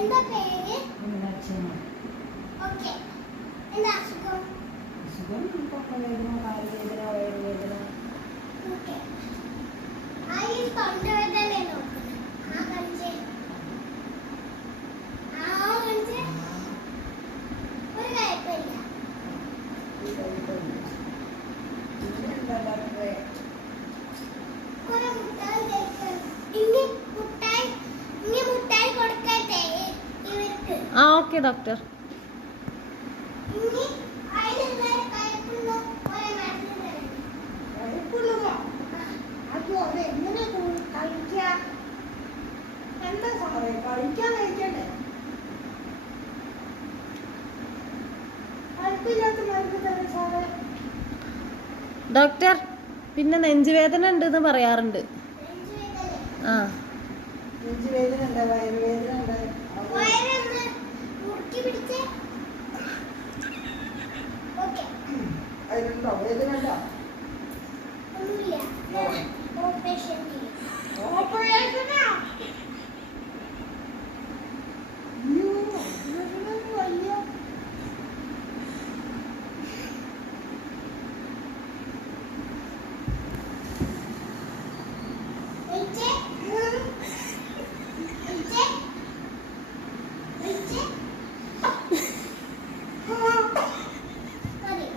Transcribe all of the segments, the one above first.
എന്താ പേര്? ഓക്കേ. എന്താ അസുഖം? വേദന, കാലുവേദന, വയറുവേദന. ഓക്കേ. ആയി തൊണ്ടവേദനയാണോ? ആ കാണിച്ചേ. ആ കാണിച്ചേ. ഒരു കുഴപ്പമില്ല. കുറെ മുട്ടായി കഴിക്കണം. ഇനി മുട്ടായി കൊടുക്കട്ടെ ഇവർക്ക്. ആ ഓക്കെ ഡോക്ടർ. ഇനി അതിനുള്ള കഴിക്കുന്ന ഒരു മരുന്ന് തരണം. അതോ അതെങ്ങനെ കഴിക്കാ? എന്താ സാറേ കഴിക്കണ്ടേ? കഴിപ്പില്ലാത്ത മരുന്ന് തരാം സാറേ. ഡോക്ടർ പിന്നെ നെഞ്ചുവേദന ഉണ്ടെന്ന് പറയാറുണ്ട്. ആ നെഞ്ചുവേദന ഉണ്ട്, വയറുവേദന ഉണ്ട്. വയറൊന്ന് മുറുക്കി പിടിച്ചേ. ഓക്കേ. അതിനുണ്ടോ വേദന ഉണ്ടോ? ഒന്നുമില്ല. ഓപ്പറേഷൻ ചെയ്യും. ഓപ്പറേഷനാ? അയ്യോ, ഓപ്പറേഷനൊന്നും വയ്യ. വെച്ചേ. വെച്ചേ. വെച്ചേ. മതി.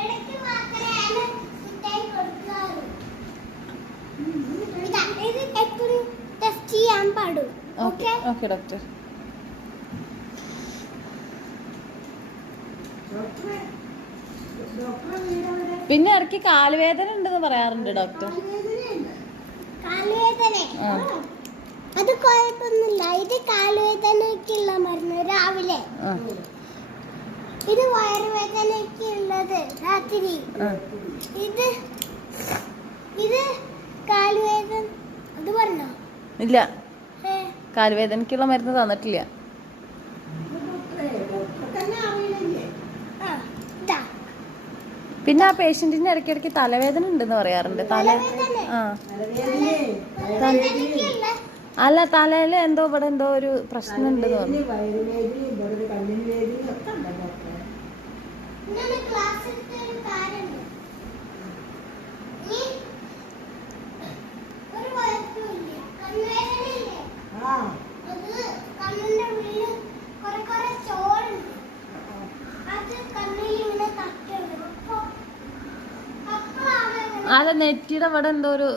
ഇടയ്ക്ക് മാത്രമേ മിഠായി കൊടുക്കാറ്. ഇത് എപ്പോഴും ടെസ്റ്റ് ചെയ്യാൻ പാടും. Okay okay doctor. ഡോക്ടറെ വീടെവിടെ? പിന്നെ ഇടയ്ക്ക് കാലുവേദന ഉണ്ടെന്ന് പറയാറുണ്ട് ഡോക്ടർ. കാലുവേദനയുണ്ട്. കാലുവേദന ആ അത് കുഴപ്പമൊന്നുമില്ല. ഇത് കാലുവേദനയ്ക്കുള്ള മരുന്ന് രാവിലെ. ആ ഇത് വയറുവേദനയ്ക്കുള്ളത് രാത്രി. ആ ഇത് ഇത് കാലുവേദന അത് പറഞ്ഞോ? ഇല്ല, ഏ, കാലുവേദനയ്ക്കുള്ള മരുന്ന് തന്നിട്ടില്ല. ഡോക്ടറെ തന്നെ അറിയില്ലേ? ആ, ഇതാ. പിന്നെ ആ പേഷ്യന്റിന് ഇടയ്ക്കിടയ്ക്ക് തലവേദന ഉണ്ടെന്ന് പറയാറുണ്ട്. തലവേദന? ആ തലവേദനയെ തലവേദനയ്ക്കുള്ള അല്ല, തലയിൽ എന്തോ ഇവിടെ എന്തോ ഒരു പ്രശ്നം ഉണ്ടെന്ന് പറഞ്ഞു. വയറുവേദനയും ഇവിടെ ഒരു കണ്ണിന് വേദനയും ഒക്കെ ഉണ്ട് ഡോക്ടറെ. ഇങ്ങനെ ക്ലാസ് എടുത്ത ഒരു കാര്യമുണ്ട്. ഈ ഒരു കുഴപ്പമില്ല. കണ്ണുവേദനയില്ലേ? ആ അത് കണ്ണിന്റെ ഉള്ളിൽ കുറെ ചോറുണ്ട്. അത് കണ്ണിൽ ഇങ്ങനെ തട്ടുണ്ട്. അപ്പൊ അല്ല, നെറ്റിയുടെ ഇവിടെ എന്തോ ഒരു